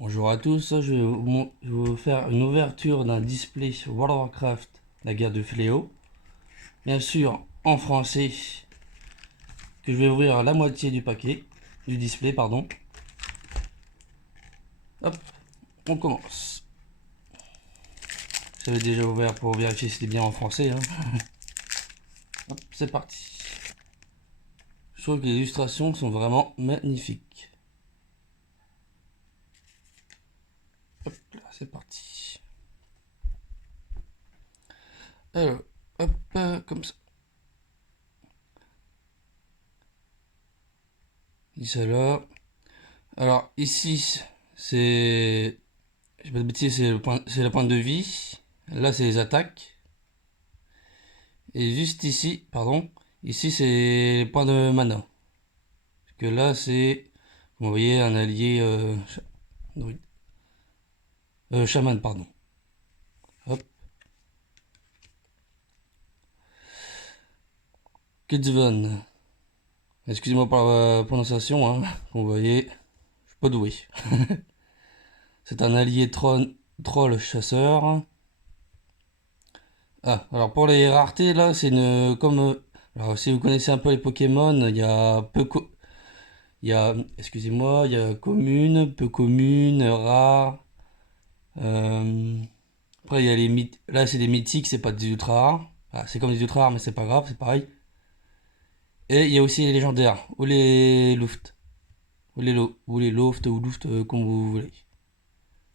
Bonjour à tous, je vais vous faire une ouverture d'un display sur World of Warcraft, la guerre de Fléau. Bien sûr, en français, que je vais ouvrir la moitié du paquet, du display, pardon. Hop, on commence. J'avais déjà ouvert pour vérifier si c'était bien en français. Hop, c'est parti. Je trouve que les illustrations sont vraiment magnifiques. Hop, là, c'est parti. Alors, hop, comme ça. Ici, là. Alors, ici, c'est... Je sais pas de bêtises, c'est la pointe de vie. Là, c'est les attaques. Et juste ici, pardon, ici, c'est les points de mana. Parce que là, c'est, vous voyez, un allié druide. Chaman, pardon. Hop. Kidsvan. Excusez-moi pour la prononciation, hein. Vous voyez, je suis pas doué. C'est un allié troll chasseur. Ah, alors pour les raretés, là, c'est une. Comme. Alors, si vous connaissez un peu les Pokémon, il y a excusez-moi, il y a commune, peu commune, rare. Après, il y a les mythes. Là, c'est des mythiques, c'est pas des ultra rares. Ah, c'est comme des ultra rares, mais c'est pas grave, c'est pareil. Et il y a aussi les légendaires, ou les luft. Ou les loft, ou luft, comme vous voulez.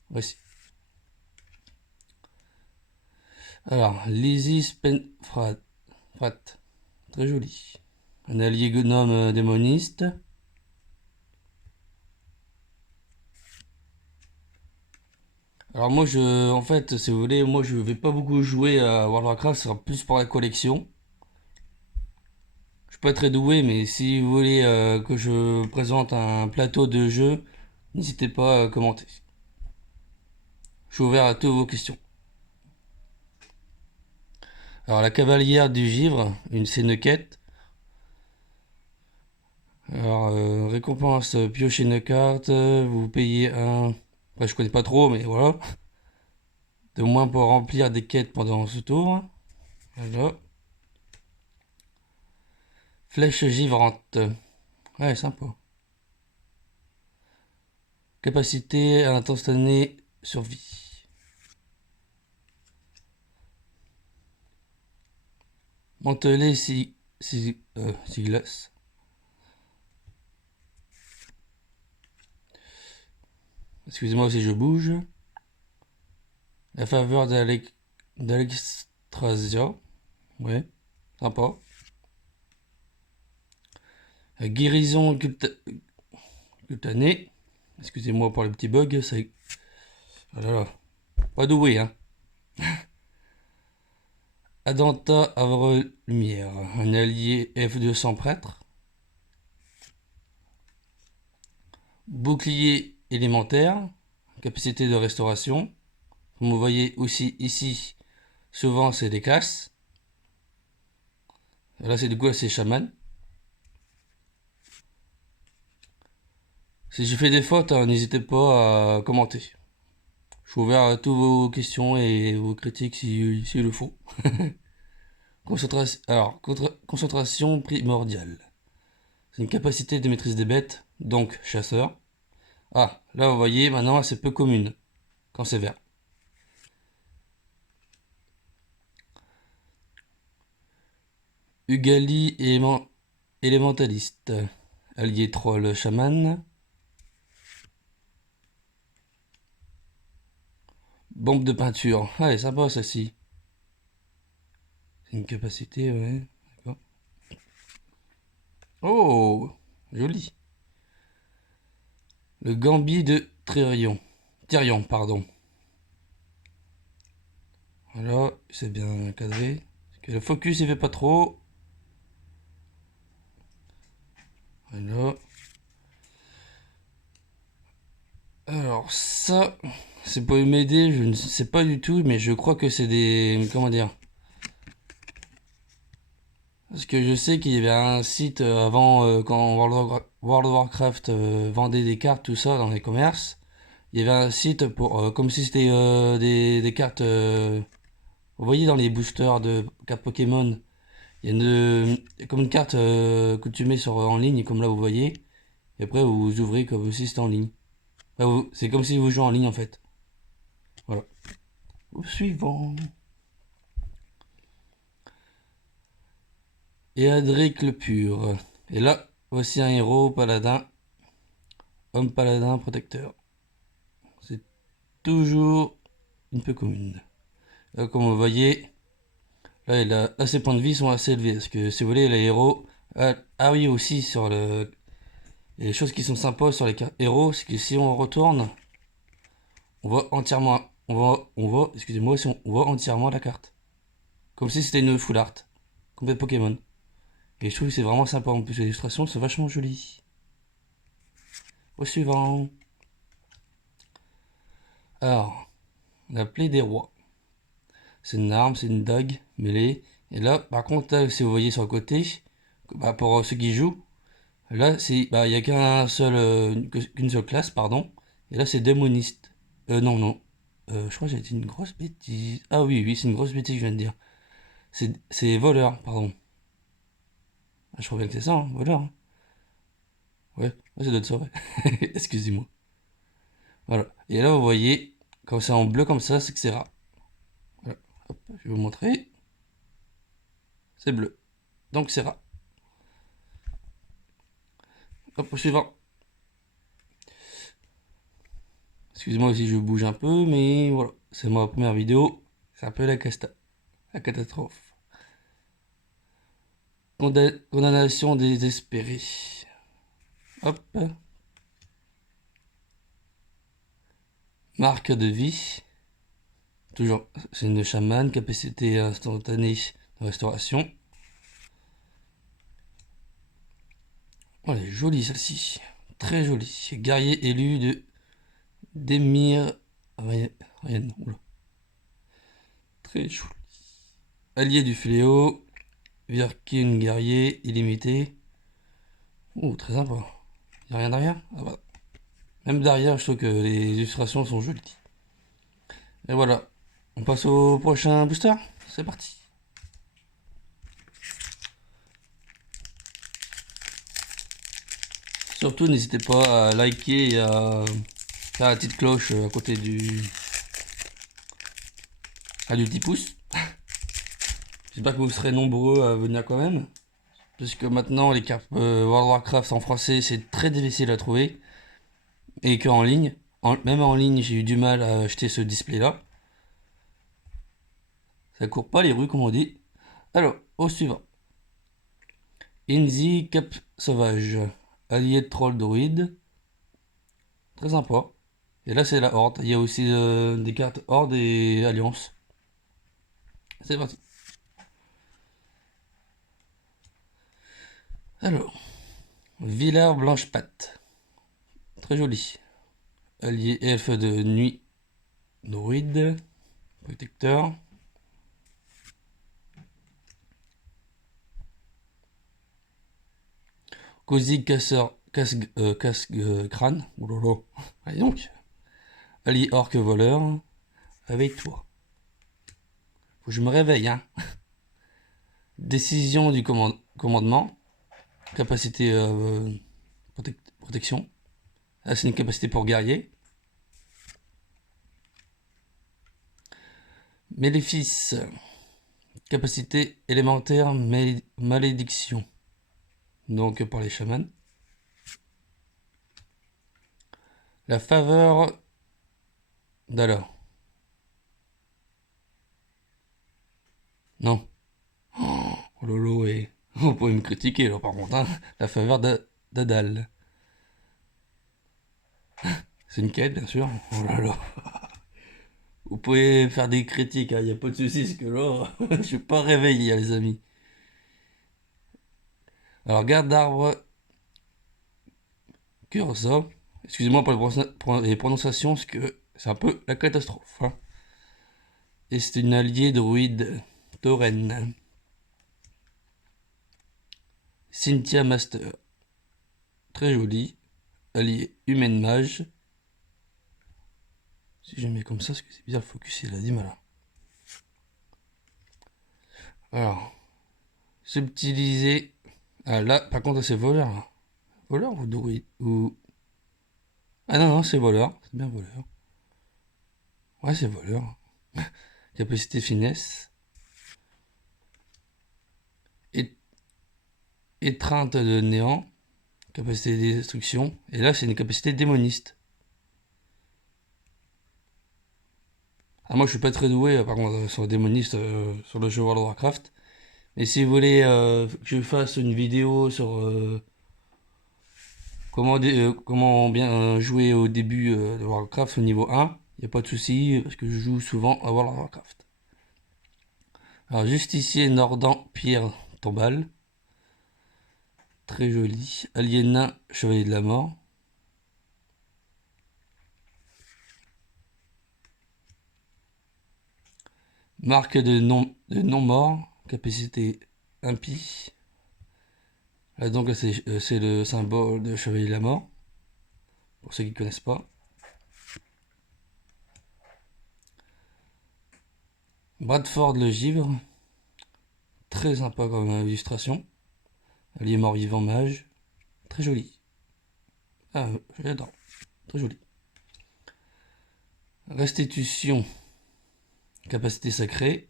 Voici. Alors, Lizzie Spenfrat. Très joli. Un allié gnome démoniste. Alors moi en fait, si vous voulez, moi je vais pas beaucoup jouer à World of Warcraft, ce sera plus pour la collection. Je suis pas très doué, mais si vous voulez que je présente un plateau de jeu, n'hésitez pas à commenter. Je suis ouvert à toutes vos questions. Alors la cavalière du givre, c'est une quête. Alors récompense, piocher une carte, vous payez un... Après je connais pas trop, mais voilà. De moins pour remplir des quêtes pendant ce tour. Voilà. Flèche givrante. Ouais, sympa. Capacité instantanée survie. Mantelet Siglas. Excusez-moi si je bouge. La faveur d'Alexstrasia. Ouais, sympa. La guérison cutanée. Excusez-moi pour les petits bugs. Ça... Oh là là. Pas doué, hein. Adanta Havre Lumière. Un allié F200 prêtre. Bouclier élémentaire. Capacité de restauration. Comme vous voyez aussi ici, souvent c'est des classes. Là c'est du coup c'est chaman. Si je fais des fautes, hein, n'hésitez pas à commenter. Je suis ouvert à toutes vos questions et vos critiques si le faut. Concentration primordiale. C'est une capacité de maîtrise des bêtes, donc chasseur. Ah, là vous voyez, maintenant c'est peu commune quand c'est vert. Ugali élémentaliste. Allié troll chaman. Bombe de peinture. Ah, elle est sympa celle-ci. C'est une capacité, ouais. D'accord. Oh, joli. Le Gambit de Tyrion, pardon. Voilà, c'est bien cadré. Que le focus il fait pas trop. Voilà. Alors ça, c'est pour m'aider, je ne sais pas du tout, mais je crois que c'est des... Comment dire? Parce que je sais qu'il y avait un site avant, quand World of Warcraft vendait des cartes, tout ça, dans les commerces. il y avait un site pour, comme si c'était des cartes. Vous voyez dans les boosters de cartes Pokémon, il y a comme une carte que tu mets en ligne, comme là vous voyez, et après vous ouvrez comme si c'était en ligne. C'est comme si vous jouez en ligne en fait. Voilà. Au suivant. Et Adric le Pur. Et là, voici un héros paladin. Homme paladin protecteur. C'est toujours une peu commune. Là, comme vous voyez, là, ses points de vie sont assez élevés. Parce que si vous voulez, les héros. Ah oui, aussi sur le. Et les choses qui sont sympas sur les cartes héros, c'est que si on retourne, on voit entièrement. Excusez-moi, si on voit entièrement la carte. Comme si c'était une full art. Complète Pokémon. Et je trouve que c'est vraiment sympa. En plus, les illustrations sont vachement jolies. Au suivant. Alors, la plaie des rois. C'est une arme, c'est une dague mêlée. Et là, par contre, là, si vous voyez sur le côté, bah, pour ceux qui jouent, là, il n'y a qu'une seule classe, pardon. Et là, c'est démoniste. Non, non. Je crois que j'ai dit une grosse bêtise. Ah oui, oui, c'est une grosse bêtise que je viens de dire. C'est voleur, pardon. Ah, je crois bien que c'est ça, hein, voleur. Hein. Ouais, ça doit être ça, ouais. Excusez-moi. Voilà. Et là, vous voyez, quand c'est en bleu comme ça, c'est que c'est rare. Voilà. Hop, je vais vous montrer. C'est bleu. Donc c'est rare. Hop, au suivant. Excusez-moi si je bouge un peu, mais voilà. C'est ma première vidéo. C'est un peu la catastrophe. Condamnation désespérée. Hop. Marque de vie. Toujours, c'est une chamane, capacité instantanée de restauration. Oh, elle est jolie celle-ci. Très jolie. Guerrier élu de Demir. Rien. Oula. Très joli. Allié du fléau. Virkin guerrier illimité. Oh, très sympa. Y'a rien derrière? Ah bah. Même derrière, je trouve que les illustrations sont jolies. Et voilà. On passe au prochain booster. C'est parti. Surtout, n'hésitez pas à liker et à faire la petite cloche à côté du petit pouce. J'espère que vous serez nombreux à venir quand même. Puisque maintenant, les cartes World of Warcraft en français, c'est très difficile à trouver. Et qu'en ligne, même en ligne, j'ai eu du mal à acheter ce display-là. Ça court pas les rues, comme on dit. Alors, au suivant. Inzi Cap Sauvage. Allié de troll druide. Très sympa. Et là, c'est la Horde. Il y a aussi des cartes Horde et Alliance. C'est parti. Alors, Villard Blanche-Patte. Très joli. Allié elfe de nuit. Druide. Protecteur. Cozy Casseur. Casque crâne. Oulolo. Allez donc. Allié orque voleur. Avec toi. Faut que je me réveille, hein. Décision du commandement. Capacité protection. Là, c'est une capacité pour guerrier. Méléfice. Capacité élémentaire malédiction. Donc pour les chamans. La faveur d'Allah. Non. Oh lolo, et vous pouvez me critiquer là par contre. Hein. La faveur d'Adal. C'est une quête bien sûr. Oh là là. Vous pouvez faire des critiques, il n'y a pas de soucis, parce que là, je suis pas réveillé les amis. Alors garde d'arbre Cursa. Excusez-moi pour les prononciations, parce que c'est un peu la catastrophe. Hein. Et c'est une alliée druide tauren. Cynthia Master. Très jolie. Alliée humaine mage. Si je mets comme ça, parce que c'est bizarre le focus, il a du mal. Alors, subtiliser. Ah là, par contre, c'est voleur. Là. Voleur ou druide ou... Ah non, non, c'est voleur. C'est bien voleur. Ouais, c'est voleur. Capacité finesse. Et... Étreinte de néant. Capacité de destruction. Et là, c'est une capacité démoniste. Ah, moi, je suis pas très doué, par contre, sur le démoniste, sur le jeu World of Warcraft. Mais si vous voulez que je fasse une vidéo sur comment bien jouer au début de Warcraft au niveau 1, il n'y a pas de souci, parce que je joue souvent à World of Warcraft. Alors, Justicier Nordant Pierre Tombale. Très joli. Aliénin Chevalier de la Mort. Marque de non-mort. Capacité impie. Là, donc, c'est le symbole de Chevalier de la Mort. Pour ceux qui ne connaissent pas. Bradford le Givre. Très sympa comme illustration. Allié mort-vivant mage. Très joli. Ah, j'adore. Très joli. Restitution. Capacité sacrée.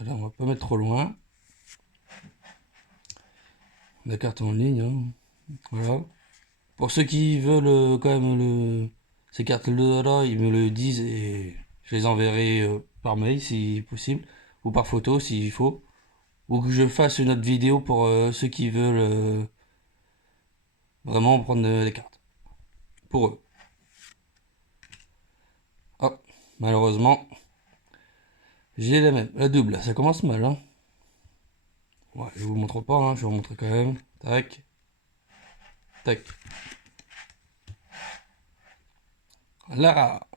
Alors, on va pas mettre trop loin. La carte en ligne. Hein. Voilà. Pour ceux qui veulent quand même ces cartes-là, ils me le disent et je les enverrai par mail si possible. Ou par photo s'il faut. Ou que je fasse une autre vidéo pour ceux qui veulent vraiment prendre les cartes. Pour eux. Oh, malheureusement, j'ai la même. La double, ça commence mal. Hein. Ouais, je vous montre pas, hein, je vais vous montrer quand même. Tac. Tac. Lara.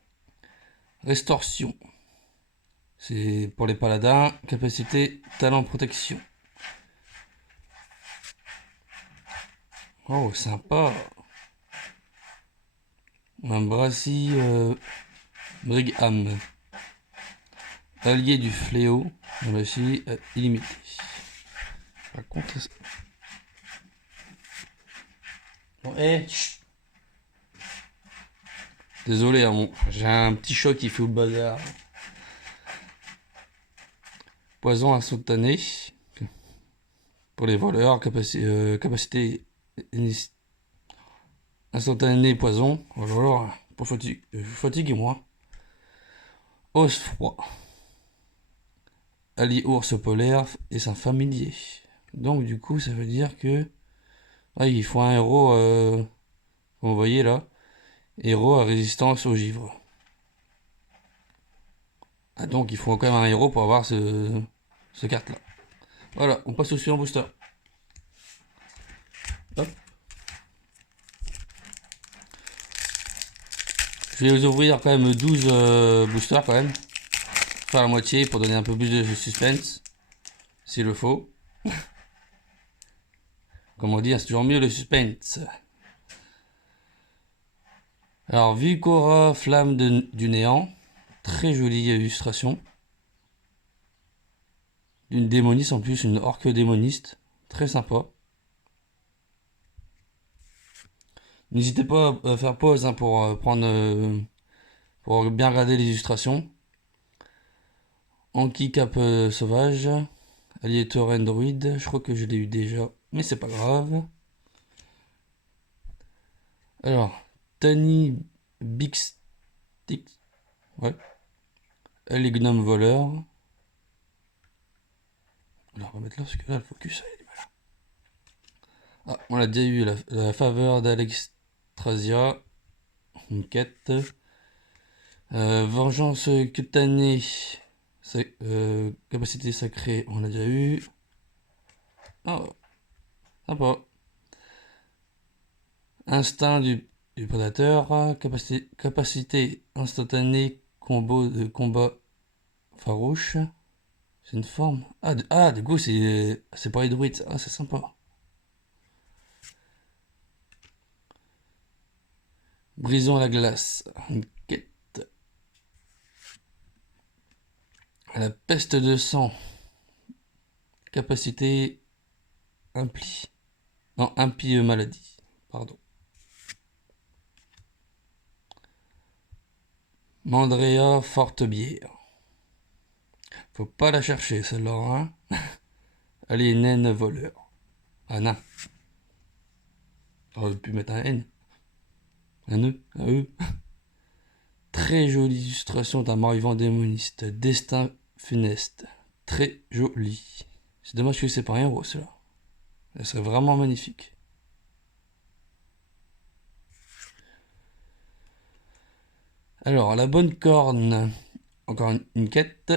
Restorsion. C'est pour les paladins. Capacité, talent, protection. Oh, sympa. Un Brassy Brigham. Allié du fléau. Aussi illimité. Par contre... Bon, désolé, hein, j'ai un petit choc qui fait le bazar. Poison instantané. Pour les voleurs. Capacité instantané poison. Oh là là. Pour fatigue moi. Os froid. Allié ours polaire et c'est un familier. Donc du coup ça veut dire que il faut un héros comme vous voyez là. Héros à résistance au givre. Ah, donc il faut quand même un héros pour avoir ce carte là. Voilà, on passe au suivant booster. Hop. Je vais vous ouvrir quand même 12 boosters quand même. Faire la moitié pour donner un peu plus de suspense. S'il le faut. Comme on dit, c'est toujours mieux le suspense. Alors, Vicora, flamme du néant. Très jolie illustration. Une démoniste en plus, une orque démoniste. Très sympa. N'hésitez pas à faire pause hein, pour prendre... pour bien regarder l'illustration. Anki Cap sauvage. Allié Tauren druide. Je crois que je l'ai eu déjà. Mais c'est pas grave. Alors, Tani Big Stick. Ouais. Elle est gnome voleur. Alors on va mettre là parce que là le focus il est mal. Ah, on l'a déjà eu la faveur d'Alexstrasia. Une quête. Vengeance cutanée. Capacité sacrée, on l'a déjà eu. Ah, sympa. Instinct du prédateur. Capacité instantanée. Combo de combat farouche. C'est une forme. Du coup, c'est pas les druides. Ah, c'est sympa. Brisons la glace. Une quête. La peste de sang. Capacité implie. Non, impie maladie. Pardon. Mandrea forte bière. Faut pas la chercher celle-là, hein. Allez, naine voleur. Ah, nain. J'aurais pu mettre un N. Un E. Un E. Très jolie illustration d'un mort-vivant démoniste. Destin funeste. Très joli. C'est dommage que c'est pas un héros, cela. Ça serait vraiment magnifique. Alors, la bonne corne. Encore une quête.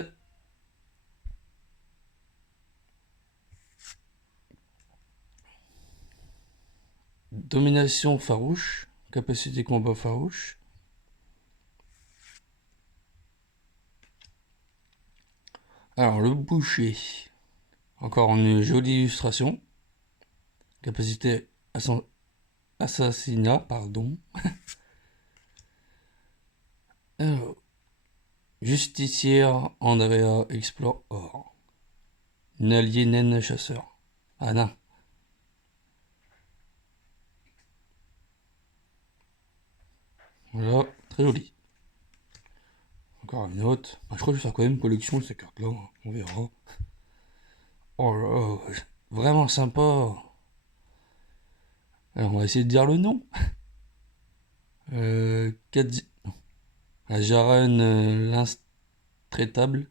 Domination farouche. Capacité combat farouche. Alors, le boucher. Encore une jolie illustration. Capacité assassinat, pardon. Alors, justicière Andrea explore or. Une alliée naine chasseur. Ah non. Voilà, très joli. Encore une autre. Je crois que je vais faire quand même une collection de ces cartes-là. On verra. Oh là là, vraiment sympa. Alors, on va essayer de dire le nom. Kadzi... La Jaren l'intraitable.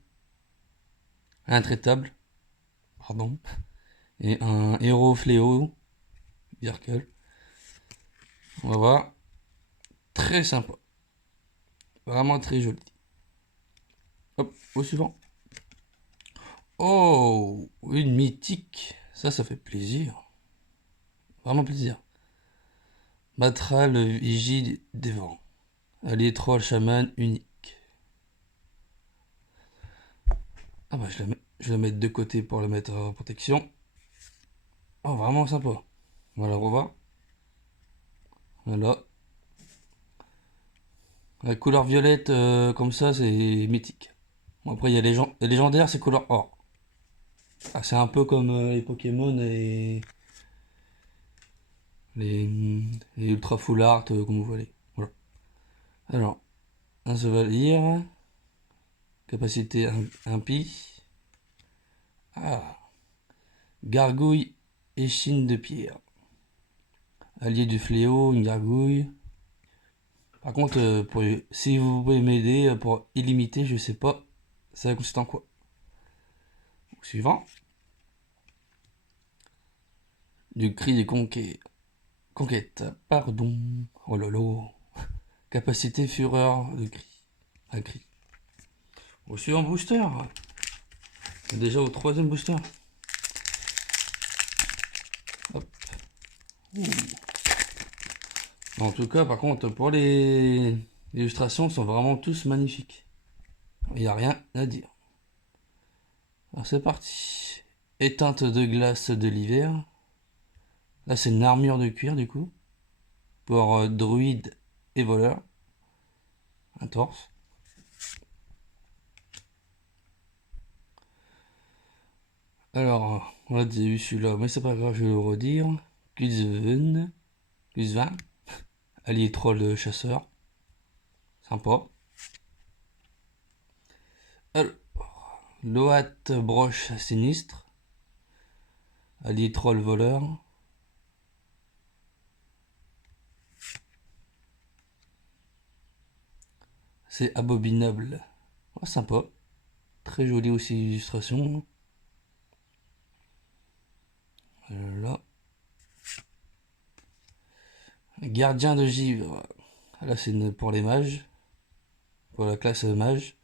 Intraitable. Pardon. Et un héros fléau. Birkel. On va voir. Très sympa. Vraiment très joli. Hop, au suivant. Oh, une mythique. Ça fait plaisir. Vraiment plaisir. Battra le vigile des vents. Allié troll chaman unique. Ah bah je vais la mettre de côté pour la mettre en protection. Oh, vraiment sympa. On va la revoir. Voilà. La couleur violette comme ça, c'est mythique. Bon, après, il y a les légendaires, c'est couleur or. Ah, c'est un peu comme les Pokémon et les, les Ultra Full Art, comme vous voulez. Voilà. Alors, un chevalier. Capacité impie. Ah. Gargouille échine de pierre. Allié du fléau, une gargouille. Par contre, si vous pouvez m'aider pour illimité, je sais pas, ça consiste en quoi. Suivant. Du cri des conquêtes. Pardon. Oh lolo. Capacité fureur de cri. À cri. Au suivant booster. Déjà au troisième booster. Hop. Ouh. En tout cas, par contre, pour les illustrations, sont vraiment tous magnifiques. Il n'y a rien à dire. Alors c'est parti. Éteinte de glace de l'hiver. Là, c'est une armure de cuir, du coup. Pour druide et voleur. Un torse. Alors, on a déjà vu celui-là, mais c'est pas grave, je vais le redire. Kuzven. Allié troll chasseur. Sympa. Alors, Loat broche sinistre. Allié troll voleur. C'est abominable. Oh, sympa. Très joli aussi l'illustration. Là. Gardien de givre. Là, c'est pour les mages. Pour la classe mage.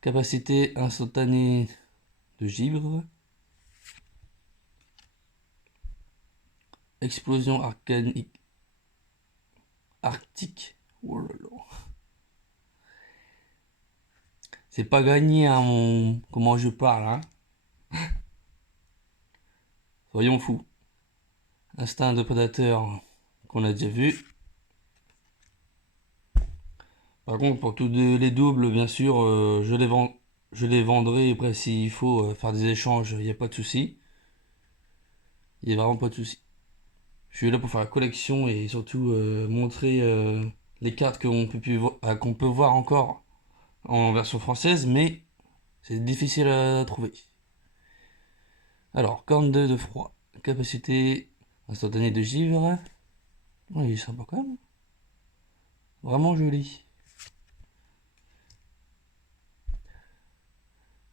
Capacité instantanée de givre. Explosion arcanique. Arctique. Oh là là. C'est pas gagné, hein, comment je parle, hein. Soyons fous. Instinct de prédateur qu'on a déjà vu. Par contre, pour tous les doubles, bien sûr, je les vendrai. Après, s'il faut faire des échanges, il n'y a pas de souci. Il n'y a vraiment pas de souci. Je suis là pour faire la collection et surtout montrer les cartes qu'on peut voir encore en version française, mais c'est difficile à trouver. Alors, corne de froid, capacité instantanée de givre. Oh, il est sympa quand même. Vraiment joli.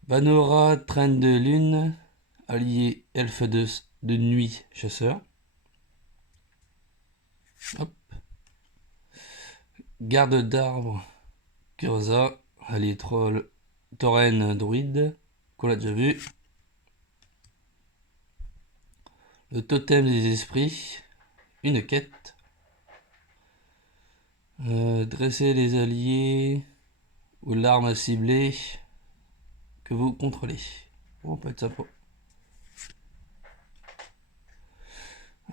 Vanora, traîne de lune, allié elfe de nuit, chasseur. Hop. Garde d'arbre, Curza, allié troll, tauren, druide, qu'on a déjà vu. Le totem des esprits, une quête. Dresser les alliés aux larmes ciblées que vous contrôlez. Oh, peut être sympa.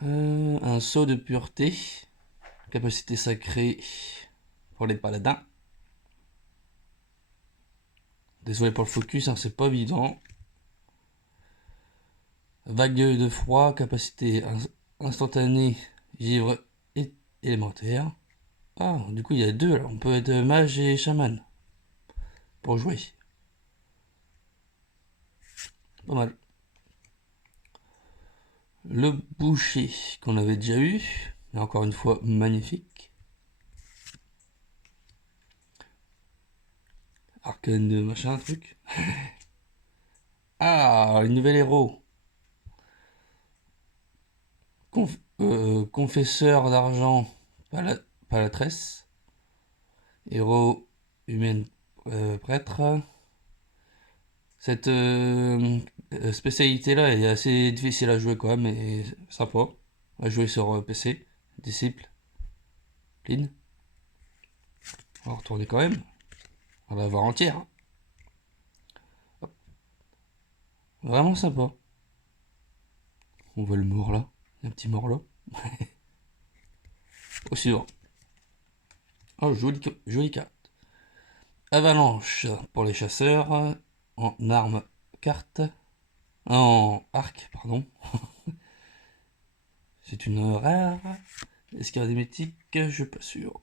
Un sceau de pureté, capacité sacrée pour les paladins. Désolé pour le focus, hein, c'est pas évident. Vague de froid, capacité instantanée, givre élémentaire. Ah, du coup il y a deux là, on peut être mage et chaman pour jouer. Pas mal. Le boucher qu'on avait déjà eu, mais encore une fois magnifique. Arcane de machin truc. Ah, le nouvel héros. Confesseur d'argent, palatresse. Héros humaine prêtre. Cette spécialité-là est assez difficile à jouer quand même, mais sympa. À jouer sur PC. Disciple. Clean. On va retourner quand même. On va la voir entière. Hop. Vraiment sympa. On voit le mort là. Il y a un petit mort là. Au suivant. Oh, jolie carte. Avalanche pour les chasseurs. En arme carte. En arc, pardon. C'est une rare. Est-ce qu'il y a des mythiques? Je suis pas sûr.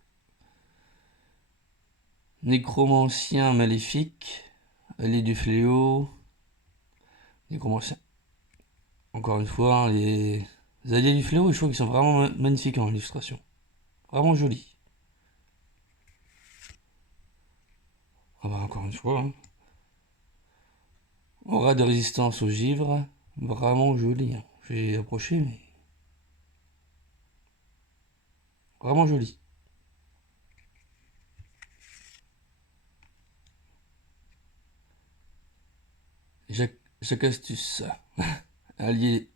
Nécromancien maléfique. Allié du fléau. Nécromancien. Encore une fois, hein, les alliés du fléau, je trouve qu'ils sont vraiment magnifiques en illustration. Vraiment jolis. Ah bah encore une fois. Hein. Aura de résistance au givre. Vraiment joli. Hein. J'ai approché, mais. Vraiment joli. Jacques Astuce. Allié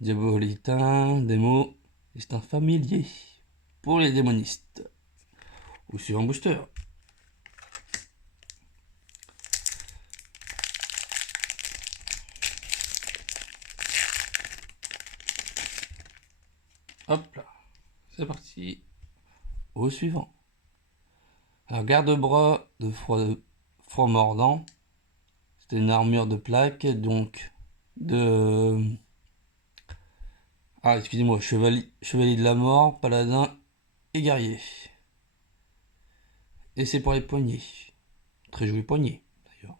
diabolitain. Démo. C'est un familier. Pour les démonistes. Ou sur un booster. Hop là. C'est parti. Au suivant. Alors, garde-bras de froid mordant. C'était une armure de plaque, donc de. Ah, excusez-moi, chevalier de la mort, paladin et guerrier. Et c'est pour les poignets. Très joli poignet, d'ailleurs.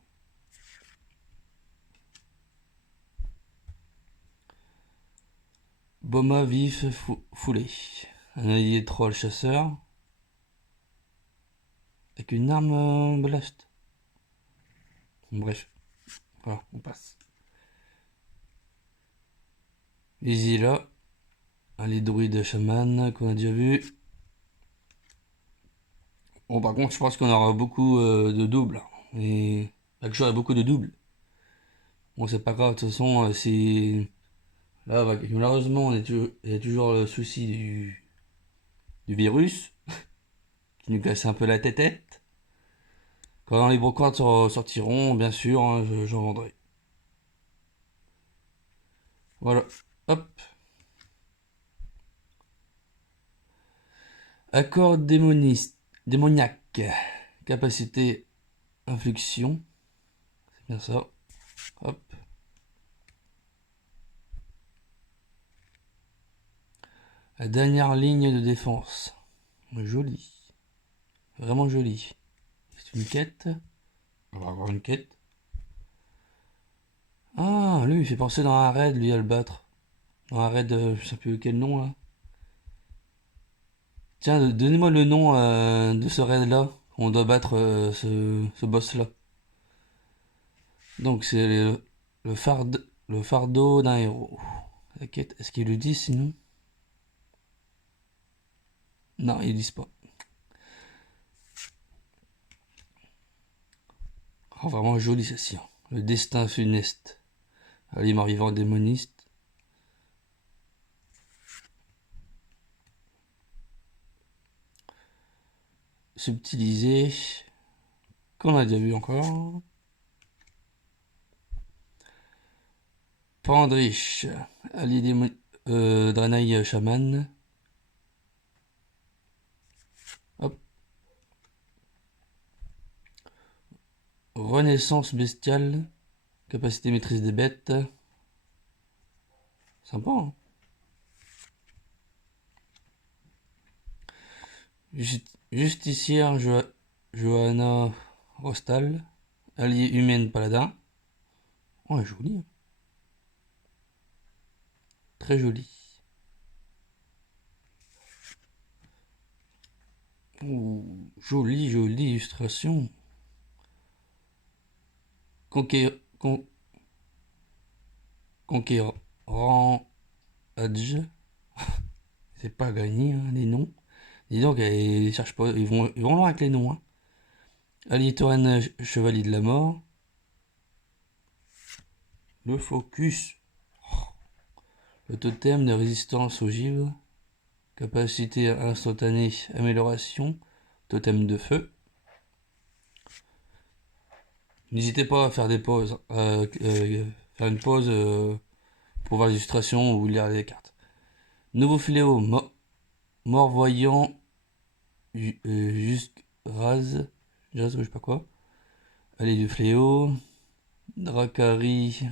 Boma vif foulé. Un allié troll chasseur. Avec une arme blast. Bref. Voilà, on passe. Visila. Un druide chaman qu'on a déjà vu. Bon, par contre, je pense qu'on aura beaucoup de doubles. Et chaque jour, il y a beaucoup de doubles. Bon, c'est pas grave, de toute façon, c'est. Là, malheureusement, il y a toujours le souci du virus qui nous casse un peu la tête. Quand les brocantes sortiront, bien sûr, hein, j'en vendrai. Voilà. Hop. Accord démoniaque. Capacité inflexion. C'est bien ça. Hop. La dernière ligne de défense. Joli. Vraiment joli. C'est une quête. On va avoir une quête. Ah, lui, il fait penser dans un raid, lui, à le battre. Dans un raid, je sais plus quel nom, là. Tiens, donnez-moi le nom de ce raid-là. On doit battre ce boss-là. Donc, c'est le fardeau d'un héros. La quête, est-ce qu'ils le disent sinon? Non, ils disent pas. Oh, vraiment joli, ceci. Le destin funeste. Allez, mort-vivant démoniste. Subtilisé. Qu'on a déjà vu encore. Pandriche. Allié Draenei chaman. Hop. Renaissance bestiale. Capacité maîtrise des bêtes. Sympa, hein. Justicière Johanna Rostal. Allié humaine paladin. Oh, joli, hein. Très joli. Oh, jolie illustration. Conquérant Adj. C'est pas gagné, hein, les noms. Dis donc, ils cherchent pas. Ils vont loin avec les noms, hein. Allié Tauren Chevalier de la Mort. Le focus. Le totem de résistance aux givre. Capacité instantanée, amélioration. Totem de feu. N'hésitez pas à faire des pauses. Faire une pause pour voir l'illustration ou lire les cartes. Nouveau fléau. Mort-voyant. Juste rase. Je sais pas quoi. Allez du fléau. Dracari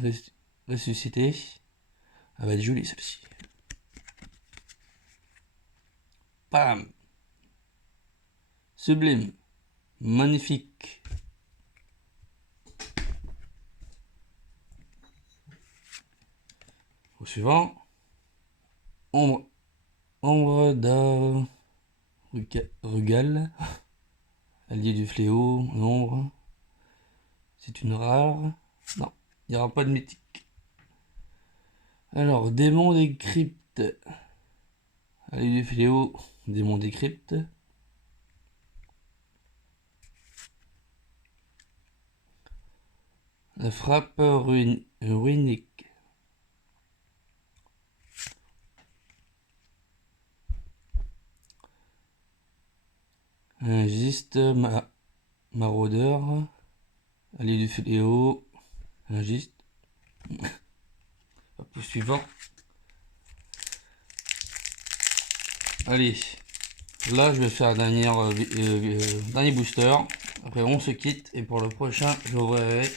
ressuscité. Elle va être jolie celle-ci. Pam. Sublime. Magnifique. Au suivant. Ombre Rugal. Allié du fléau. L'ombre. C'est une rare. Non, il n'y aura pas de mythique. Alors, démon des cryptes. Allié du fléau. Démon des cryptes. La frappe ruinique. Un giste maraudeur. Allié du fléau. Un giste. Hop, le suivant. Allez. Là, je vais faire un dernier booster. Après, on se quitte. Et pour le prochain, j'ouvrirai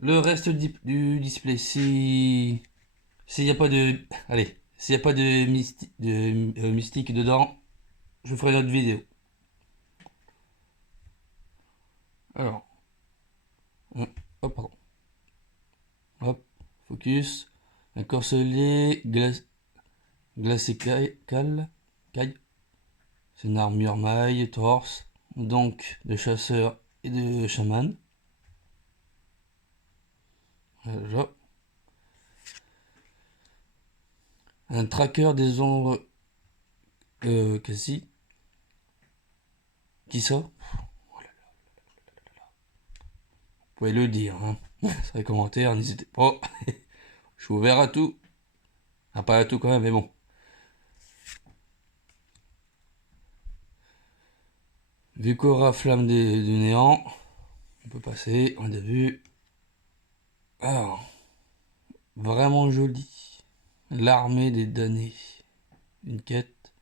le reste du display. S'il n'y a pas de... Allez. S'il n'y a pas de mystique dedans, je ferai une autre vidéo. Alors. Hop, pardon. Hop. Focus. Un corselet glacé caille. C'est une armure maille, torse. Donc, de chasseur et de chaman. Voilà. Un tracker des ombres quasi. Qui ça? Vous pouvez le dire, hein. Sur les commentaires, n'hésitez pas. Je suis ouvert à tout. Ah, pas à tout quand même, mais bon. Vucora flamme du néant. On peut passer, on a vu. Alors, vraiment joli. L'armée des damnés. Une quête.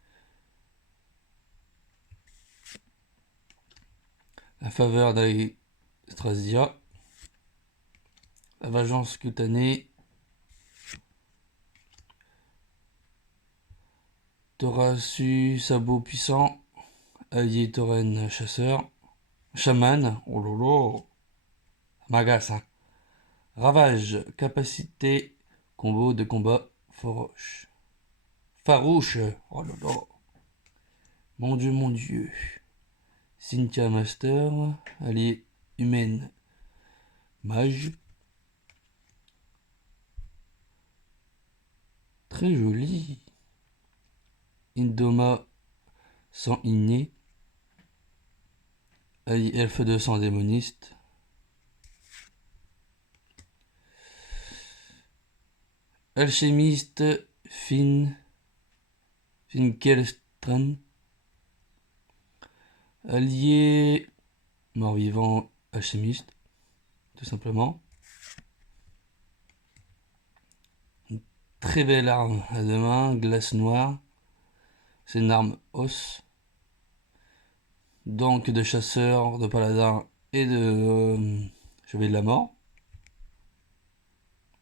La faveur d'Alexstrasia. La vengeance cutanée. Thorasu sabot puissant. Allié tauren chasseur. Chaman. Oh lolo. M'agace, hein. Ravage. Capacité. Combo de combat. Farouche. Farouche. Oh lolo. Mon dieu, mon dieu. Cynthia Master. Allié humaine. Mage. Très joli. Indoma sans inné. Elfe de sang démoniste. Alchimiste Finkelstrand. Allié mort-vivant alchimiste. Tout simplement. Une très belle arme à deux mains. Glace noire. C'est une arme os. Donc de chasseur, de paladin et de chevalier de la mort.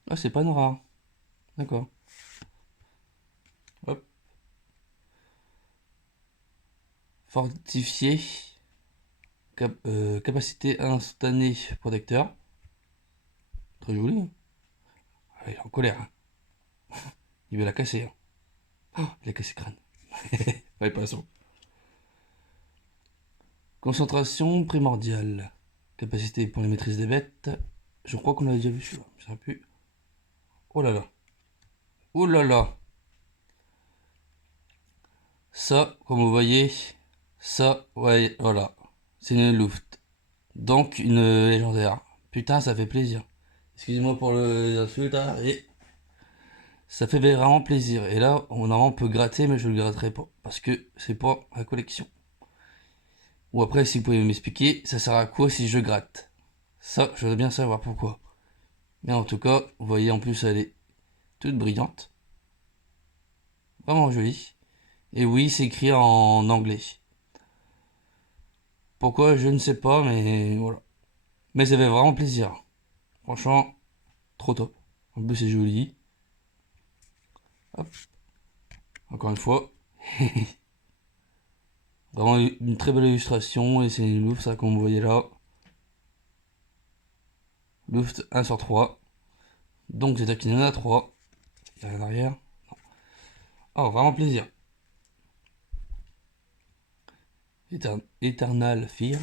Ah, c'est pas une rare. D'accord. Hop. Fortifié. Capacité instantanée protecteur. Très joli. Hein. Ah, il est en colère. Hein. Il veut la casser. Hein. Oh, il a cassé le crâne. Ouais, passons. Concentration primordiale. Capacité pour la maîtrise des bêtes. Je crois qu'on l'a déjà vu celui-là. Je sais plus. Oh là là. Oh là là. Ça, comme vous voyez, ça, ouais, voilà. C'est une Luft. Donc, une légendaire. Putain, ça fait plaisir. Excusez-moi pour les insultes, hein, et ça fait vraiment plaisir. Et là, on peut gratter, mais je le gratterai pas. Parce que c'est pas la collection. Ou après, si vous pouvez m'expliquer, ça sert à quoi si je gratte? Ça, je veux bien savoir pourquoi. Mais en tout cas, vous voyez, en plus, elle est toute brillante. Vraiment jolie. Et oui, c'est écrit en anglais. Pourquoi, je ne sais pas, mais voilà. Mais ça fait vraiment plaisir. Franchement, trop top. En plus, c'est joli. Hop. Encore une fois. Vraiment une très belle illustration. Et c'est une Luft, ça, comme vous voyez là. Luft 1 sur 3. Donc, c'est-à-dire qu'il y en a 3. Il y a rien derrière. Non. Oh, vraiment plaisir. Eternal Fear.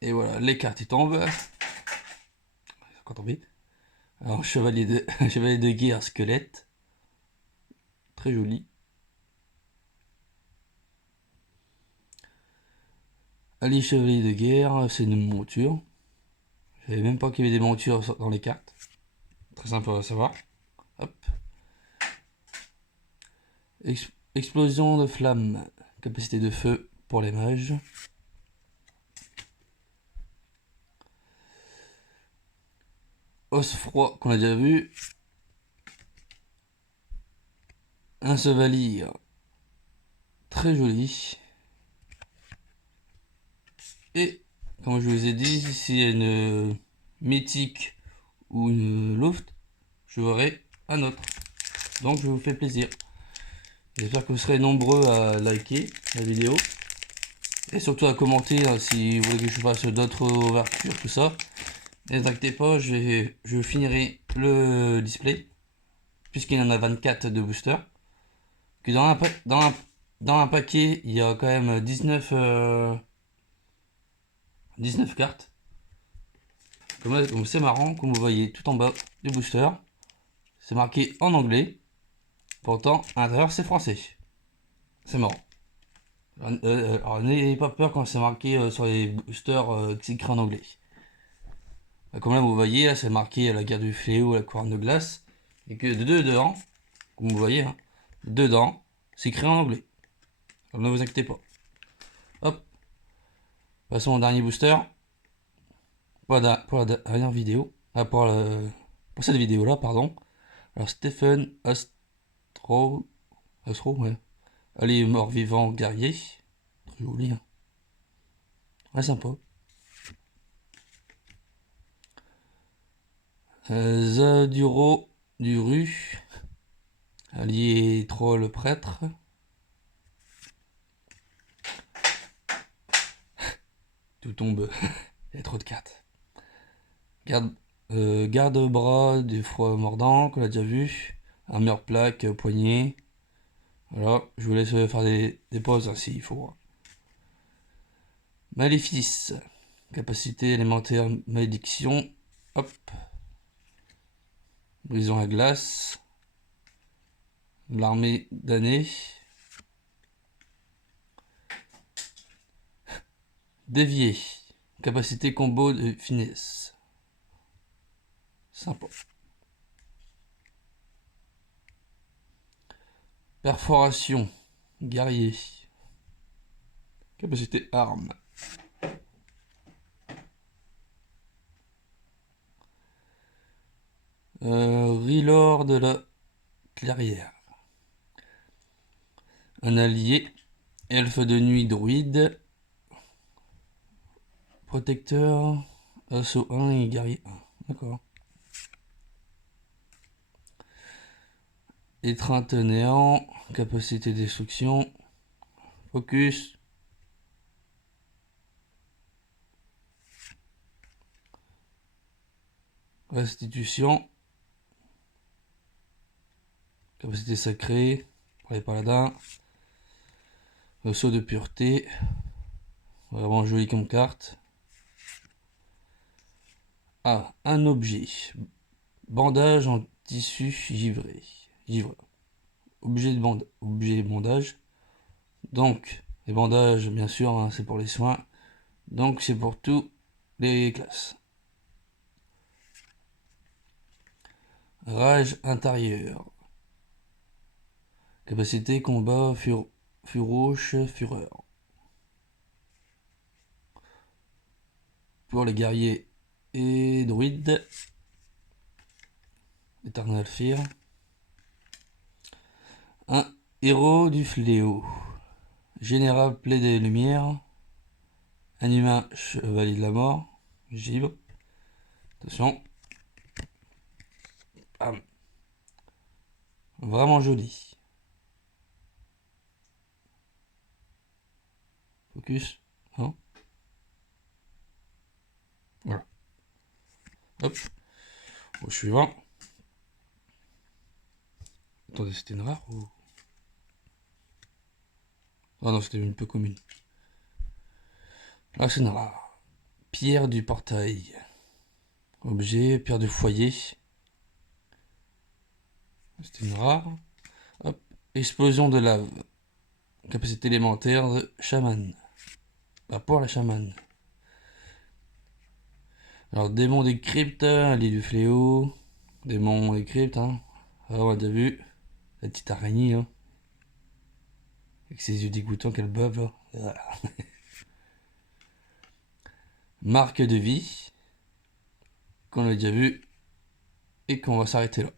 Et voilà, les cartes ils tombent. Encore tombé. Alors, chevalier de, chevalier de guerre squelette. Très joli. Ali chevalier de guerre, c'est une monture. Je savais même pas qu'il y avait des montures dans les cartes. Très sympa à savoir. Hop. Explosion de flamme. Capacité de feu pour les mages. Os froid qu'on a déjà vu. Un chevalier. Très joli. Et, comme je vous ai dit, s'il y a une mythique ou une loft, je verrai un autre. Donc je vous fais plaisir. J'espère que vous serez nombreux à liker la vidéo. Et surtout à commenter hein, si vous voulez que je fasse d'autres ouvertures, tout ça. Ne vous inquiétez pas, je finirai le display. Puisqu'il y en a 24 de boosters. Que dans un paquet, il y a quand même 19 cartes. Comme c'est marrant, comme vous voyez tout en bas du booster, c'est marqué en anglais. Pourtant, à l'intérieur, c'est français. C'est marrant. Alors n'ayez pas peur quand c'est marqué sur les boosters que c'est écrit en anglais. Comme là, vous voyez, là, c'est marqué la guerre du fléau, la couronne de glace. Et que dedans, comme vous voyez, hein, dedans, c'est écrit en anglais. Alors ne vous inquiétez pas. Hop. Passons au dernier booster. Pour la dernière vidéo. Pour cette vidéo là, pardon. Alors Stephen Astro, ouais. Allez, mort-vivant guerrier. Très Joli, hein. Ouais, sympa. Zaduro du Ru. Allié troll prêtre. Tout tombe. Il y a trop de cartes. Garde-bras des froids mordants, qu'on a déjà vu. Armure plaque, poignée. Voilà, je vous laisse faire des pauses ainsi, il faut. Maléfice. Capacité élémentaire, malédiction. Hop. Brisons la glace. L'armée damnée. Dévier. Capacité combo de finesse. Sympa. Perforation. Guerrier. Capacité arme. Rilord de la clairière. Un allié. Elfe de nuit druide. Protecteur. Assaut 1 et guerrier 1. D'accord. Étreinte néant. Capacité destruction. Focus. Restitution. Capacité sacrée pour les paladins. Saut de pureté. Vraiment joli comme carte. Ah, un objet. Bandage en tissu givré. Givre. Objet de bandage. Donc, les bandages, bien sûr, hein, c'est pour les soins. Donc, c'est pour tous les classes. Rage intérieure. Capacité combat furouche fureur. Pour les guerriers et druides. Eternal Fear. Un héros du fléau. Général plaie des lumières. Un humain chevalier de la mort. Givre. Attention. Bam. Vraiment joli. Focus. Non. Voilà. Hop. Au suivant. Attendez, c'était une rare ou... Ah non, c'était une peu commune. Là, c'est une rare. Pierre du portail. Objet, pierre du foyer. C'était une rare. Hop. Explosion de lave. Capacité élémentaire de chaman. Bah, pour la chamane. Alors, démon des cryptes, allié du fléau. Démon des cryptes, hein. Ah, on a déjà vu. La petite araignée, hein. Avec ses yeux dégoûtants qu'elle beuve, là. Voilà. Marque de vie. Qu'on a déjà vu. Et qu'on va s'arrêter là.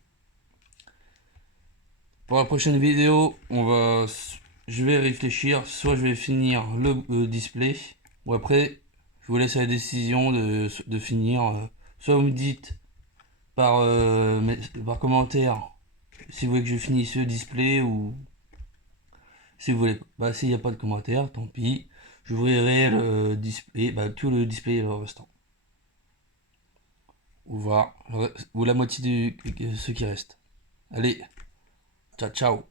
Pour la prochaine vidéo, je vais réfléchir. Soit je vais finir le display. Ou après, je vous laisse la décision de finir. Soit vous me dites par commentaire si vous voulez que je finisse le display ou si vous voulez. Bah, s'il n'y a pas de commentaire, tant pis. J'ouvrirai le display, tout le display restant. Ou voir, ou la moitié de ce qui reste. Allez, ciao ciao.